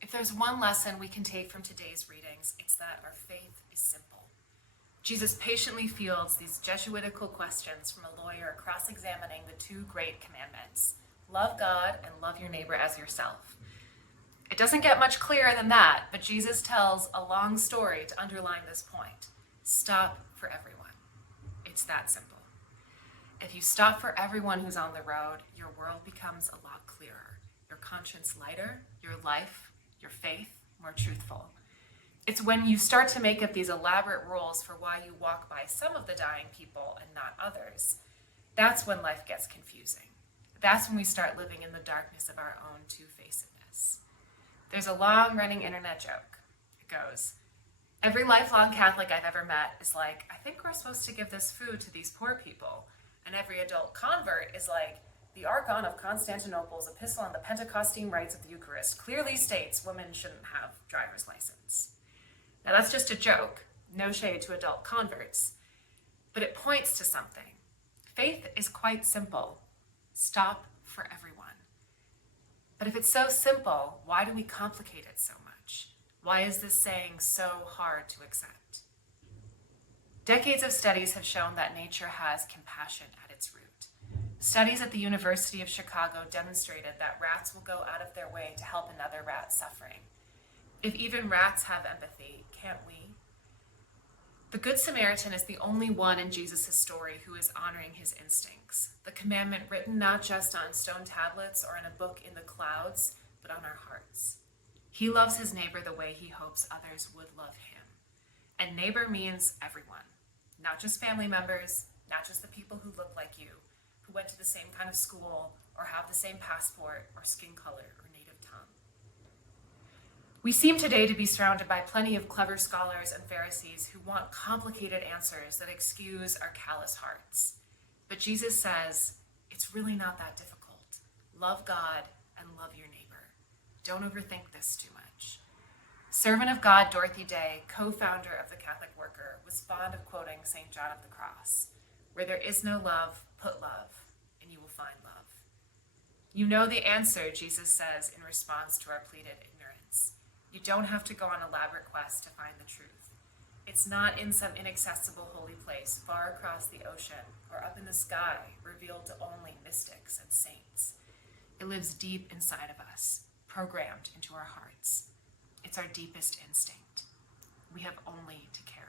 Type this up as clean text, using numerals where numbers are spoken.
If there's one lesson we can take from today's readings, it's that our faith is simple. Jesus patiently fields these Jesuitical questions from a lawyer cross-examining the two great commandments: love God and love your neighbor as yourself. It doesn't get much clearer than that, but Jesus tells a long story to underline this point. Stop for everyone. It's that simple. If you stop for everyone who's on the road, your world becomes a lot clearer, your conscience lighter, your life, your faith more truthful. It's when you start to make up these elaborate rules for why you walk by some of the dying people and not others. That's when life gets confusing. That's when we start living in the darkness of our own two-facedness. There's a long-running internet joke. It goes, every lifelong Catholic I've ever met is like, I think we're supposed to give this food to these poor people. And every adult convert is like, the Archon of Constantinople's Epistle on the Pentecostine Rites of the Eucharist clearly states women shouldn't have driver's license. Now that's just a joke, no shade to adult converts, but it points to something. Faith is quite simple. Stop for everyone. But if it's so simple, why do we complicate it so much? Why is this saying so hard to accept? Decades of studies have shown that nature has compassion at its root. Studies at the University of Chicago demonstrated that rats will go out of their way to help another rat suffering. If even rats have empathy, can't we? The Good Samaritan is the only one in Jesus' story who is honoring his instincts, the commandment written not just on stone tablets or in a book in the clouds, but on our hearts. He loves his neighbor the way he hopes others would love him. And neighbor means everyone, not just family members, not just the people who look like you, who went to the same kind of school or have the same passport or skin color or native tongue. We seem today to be surrounded by plenty of clever scholars and Pharisees who want complicated answers that excuse our callous hearts. But Jesus says, it's really not that difficult. Love God and love your neighbor. Don't overthink this too much. Servant of God Dorothy Day, co-founder of the Catholic Worker, was fond of quoting St. John of the Cross, where there is no love, put love, and you will find love. You know the answer, Jesus says in response to our pleaded ignorance. You don't have to go on elaborate quests to find the truth. It's not in some inaccessible holy place far across the ocean or up in the sky, revealed to only mystics and saints. It lives deep inside of us, programmed into our hearts. It's our deepest instinct. We have only to care.